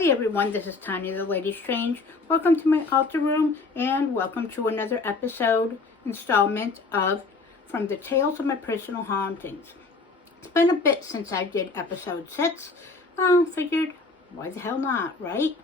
Hi everyone, this is Tanya the Lady Strange. Welcome to my altar room and welcome to another installment of From the Tales of My Personal Hauntings. It's been a bit since I did episode 6. Figured, why the hell not, right?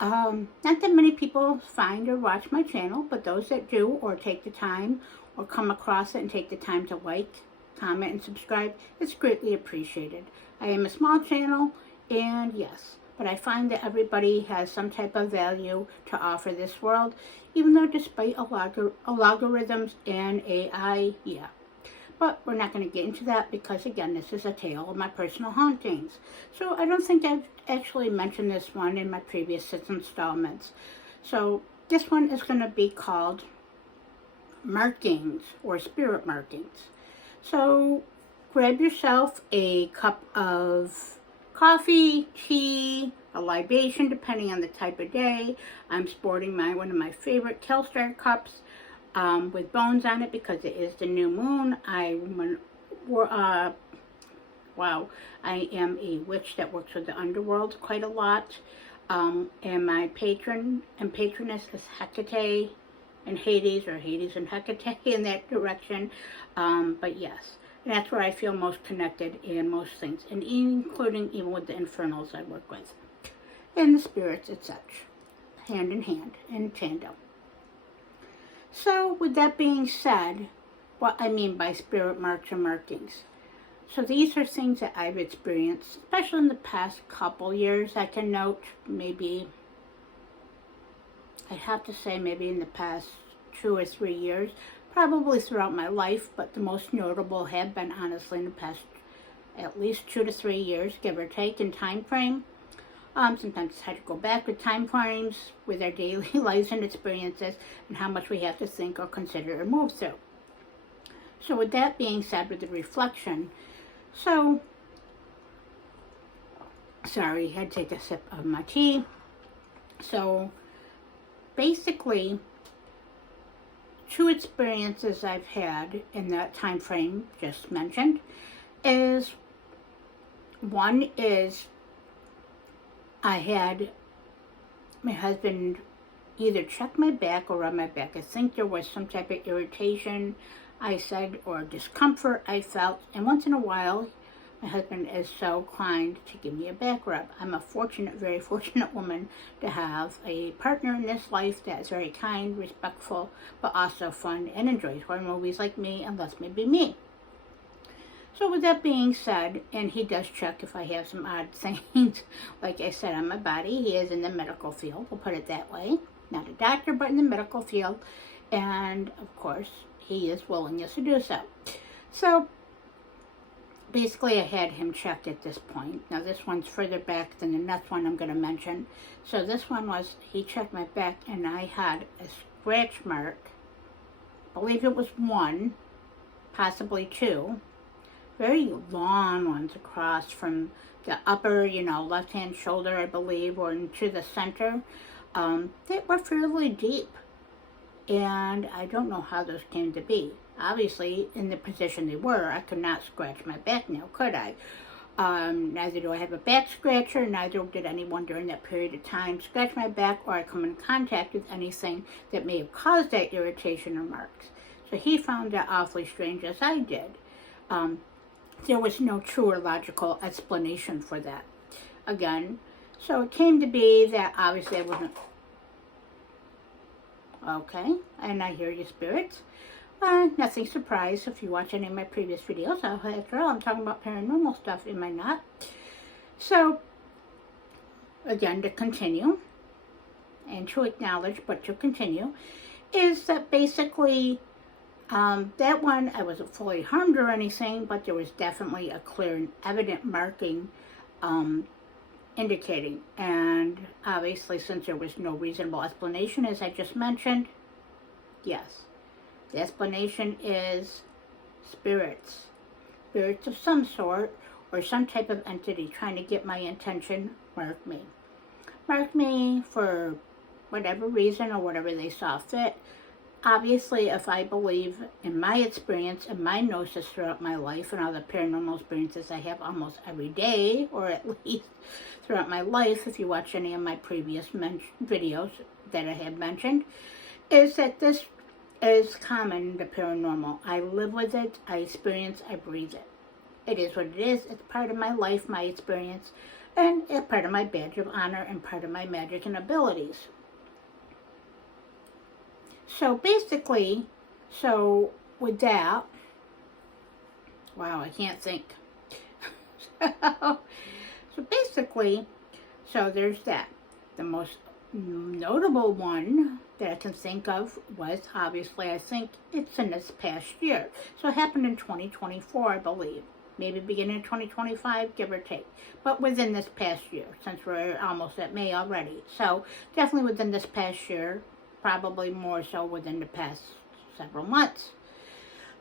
Not that many people find or watch my channel, but those that do or take the time or come across it and take the time to like, comment, and subscribe, it's greatly appreciated. I am a small channel, and yes, but I find that everybody has some type of value to offer this world, even though despite algorithms and AI, yeah. But we're not going to get into that because, again, this is a tale of my personal hauntings. So I don't think I've actually mentioned this one in my previous 6 installments. So this one is going to be called Markings or Spirit Markings. So grab yourself a cup of coffee, tea, a libation, depending on the type of day. I'm sporting one of my favorite Kelstar cups with bones on it because it is the new moon. I am a witch that works with the underworld quite a lot. And my patron and patroness is Hecate and Hades, or Hades and Hecate in that direction. But yes. And that's where I feel most connected in most things, and including even with the infernals I work with, and the spirits and such, hand in hand, in tandem. So, with that being said, what I mean by spirit marks or markings. So these are things that I've experienced, especially in the past couple years. I can note maybe, I'd have to say maybe in the past 2 or 3 years, probably throughout my life, but the most notable have been honestly in the past at least 2 to 3 years, give or take, in time frame. Sometimes it's hard to go back with time frames with our daily lives and experiences and how much we have to think or consider or move through. So with that being said, with the reflection, sorry, I had to take a sip of my tea. So basically, 2 experiences I've had in that time frame just mentioned is, one is I had my husband either check my back or rub my back. I think there was some type of irritation I said or discomfort I felt, and once in a while my husband is so kind to give me a back rub. I'm a fortunate, very fortunate woman to have a partner in this life that is very kind, respectful, but also fun and enjoys horror movies like me and lets me be me. So with that being said, and he does check if I have some odd things, like I said, on my body. He is in the medical field, we'll put it that way. Not a doctor, but in the medical field. And of course, he is willing to do so. So basically, I had him checked at this point. Now, this one's further back than the next one I'm going to mention. So this one was, he checked my back, and I had a scratch mark. I believe it was 1, possibly 2. Very long ones across from the upper, left-hand shoulder, I believe, or into the center. They were fairly deep. And I don't know how those came to be. Obviously, in the position they were, I could not scratch my back now, could I? Neither do I have a back scratcher, neither did anyone during that period of time scratch my back or I come in contact with anything that may have caused that irritation or marks. So he found that awfully strange, as I did. There was no true or logical explanation for that. Again, so it came to be that obviously I wasn't... Okay, and I hear you, spirits. Nothing surprised if you watch any of my previous videos. After all, I'm talking about paranormal stuff, am I not? So, again, to continue, and to acknowledge, but to continue, is that basically, that one, I wasn't fully harmed or anything, but there was definitely a clear and evident marking, indicating. And obviously, since there was no reasonable explanation, as I just mentioned, yes. The explanation is spirits. Spirits of some sort, or some type of entity trying to get my attention, mark me. Mark me for whatever reason or whatever they saw fit. obviously, if I believe in my experience and my gnosis throughout my life and all the paranormal experiences I have almost every day, or at least throughout my life, if you watch any of my previous videos that I have mentioned, is that this is common in the paranormal. I live with it, I experience, I breathe it. It is what it is. It's part of my life, my experience, and it's part of my badge of honor and part of my magic and abilities. So basically, with that, wow, I can't think. so basically, there's that. The most notable one that I can think of was, obviously, I think it's in this past year. So it happened in 2024, I believe. Maybe beginning of 2025, give or take. But within this past year, since we're almost at May already. So definitely within this past year, probably more so within the past several months.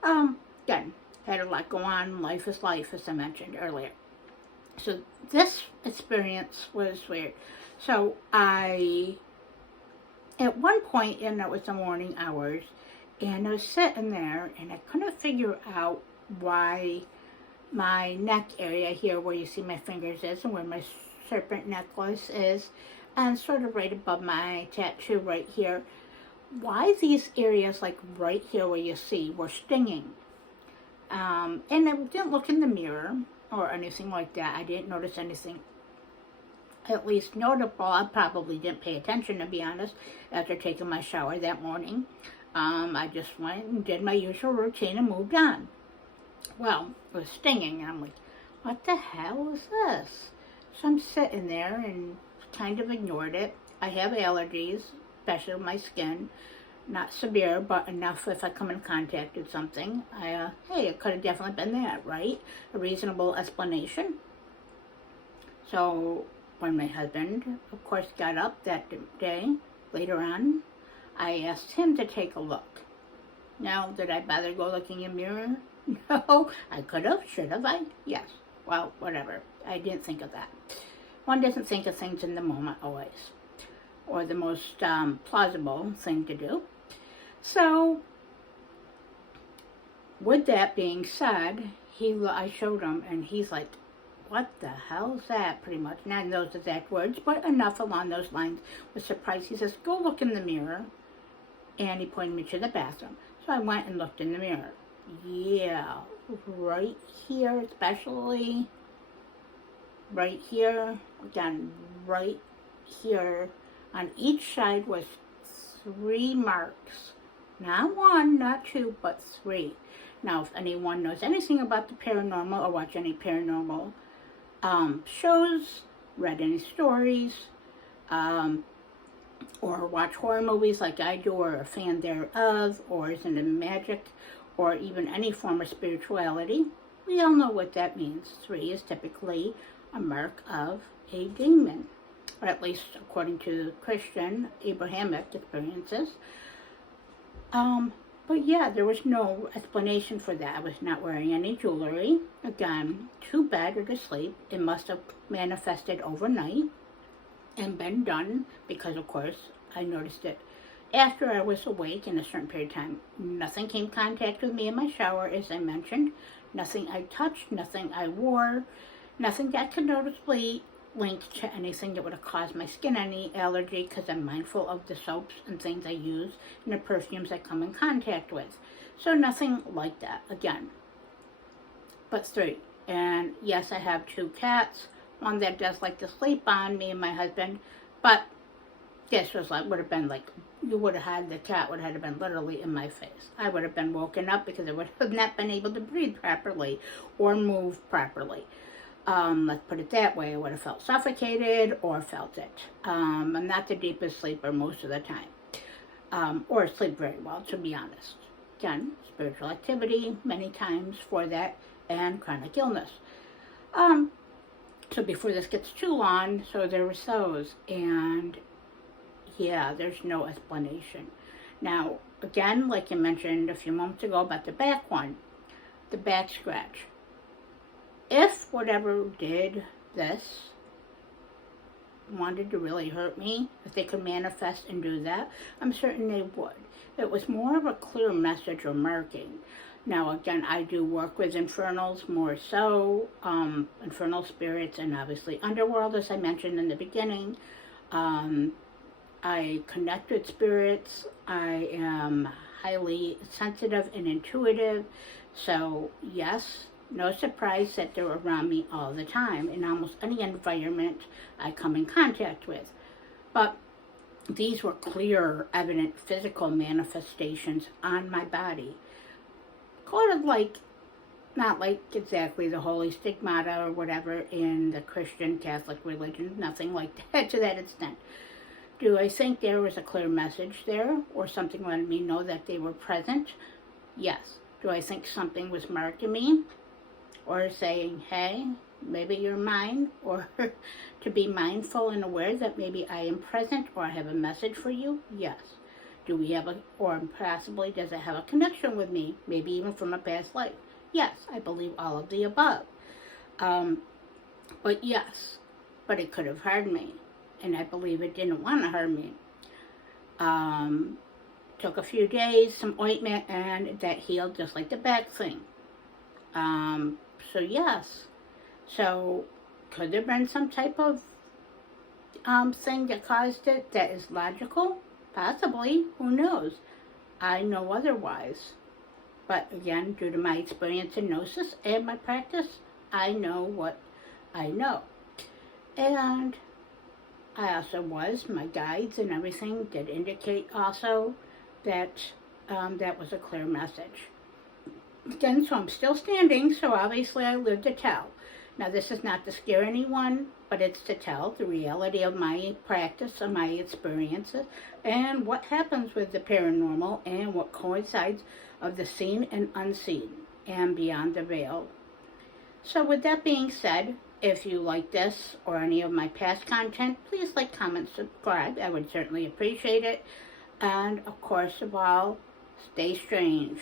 Again, had a lot go on. Life is life, as I mentioned earlier. So this experience was weird. So at one point, and it was the morning hours, and I was sitting there, and I couldn't figure out why my neck area here, where you see my fingers is, and where my serpent necklace is, and sort of right above my tattoo right here, why these areas, like right here where you see, were stinging. And I didn't look in the mirror or anything like that. I didn't notice anything at least notable. I probably didn't pay attention, to be honest, after taking my shower that morning. I just went and did my usual routine and moved on. Well, it was stinging, and I'm like, what the hell is this? So I'm sitting there and kind of ignored it. I have allergies, especially with my skin. Not severe, but enough if I come in contact with something. Hey, it could have definitely been that, right? A reasonable explanation. So when my husband, of course, got up that day, later on, I asked him to take a look. Now, did I bother go looking in the mirror? No, I could have, should have I? Yes. Well, whatever. I didn't think of that. One doesn't think of things in the moment always, or the most plausible thing to do. So, with that being said, I showed him, and he's like, what the hell is that, pretty much? Not in those exact words, but enough along those lines. Was surprised. He says, go look in the mirror. And he pointed me to the bathroom. So I went and looked in the mirror. Yeah, right here, especially right here, again, right here, on each side was 3 marks. Not 1, not 2, but 3. Now, if anyone knows anything about the paranormal or watch any paranormal shows, read any stories, or watch horror movies like I do, or a fan thereof, or is into magic, or even any form of spirituality, we all know what that means. 3 is typically a mark of a demon, or at least according to Christian, Abrahamic experiences. But yeah, there was no explanation for that. I was not wearing any jewelry. Again, to bed or to sleep. It must have manifested overnight and been done, because of course I noticed it after I was awake in a certain period of time. Nothing came in contact with me in my shower, as I mentioned. Nothing I touched, nothing I wore, nothing that could noticeably link to anything that would have caused my skin any allergy, because I'm mindful of the soaps and things I use and the perfumes I come in contact with. So nothing like that, again. But 3. And yes, I have 2 cats. One that does like to sleep on me and my husband, but this was like, would have been like, you would have had, the cat would have been literally in my face. I would have been woken up because I would have not been able to breathe properly or move properly. Let's put it that way. I would have felt suffocated or felt it. I'm not the deepest sleeper most of the time, or sleep very well, to be honest. Again, spiritual activity many times for that, and chronic illness. So before this gets too long, so there was those, and yeah, there's no explanation. Now, again, like I mentioned a few moments ago about the back one, the back scratch. If whatever did this wanted to really hurt me, if they could manifest and do that, I'm certain they would. It was more of a clear message or marking. Now, again, I do work with infernals more so, infernal spirits, and obviously underworld, as I mentioned in the beginning. I connect with spirits. I am highly sensitive and intuitive. So, yes, no surprise that they're around me all the time in almost any environment I come in contact with. But these were clear, evident physical manifestations on my body. Sort of like, not like exactly the holy stigmata or whatever in the Christian Catholic religion, nothing like that to that extent. Do I think there was a clear message there, or something letting me know that they were present? Yes. Do I think something was marking me, or saying, hey, maybe you're mine, or to be mindful and aware that maybe I am present, or I have a message for you? Yes. Do we have or possibly does it have a connection with me, maybe even from a past life? Yes, I believe all of the above. But yes, but it could have harmed me, and I believe it didn't want to harm me. Took a few days, some ointment, and that healed just like the back thing. So yes. So could there have been some type of thing that caused it that is logical? Possibly. Who knows? I know otherwise. But again, due to my experience in Gnosis and my practice, I know what I know. And I also my guides and everything did indicate also that that was a clear message. Again, so I'm still standing, so obviously I live to tell. Now, this is not to scare anyone, but it's to tell the reality of my practice, of my experiences, and what happens with the paranormal and what coincides of the seen and unseen and beyond the veil. So with that being said, if you like this or any of my past content, please like, comment, subscribe. I would certainly appreciate it. And of course of all, stay strange.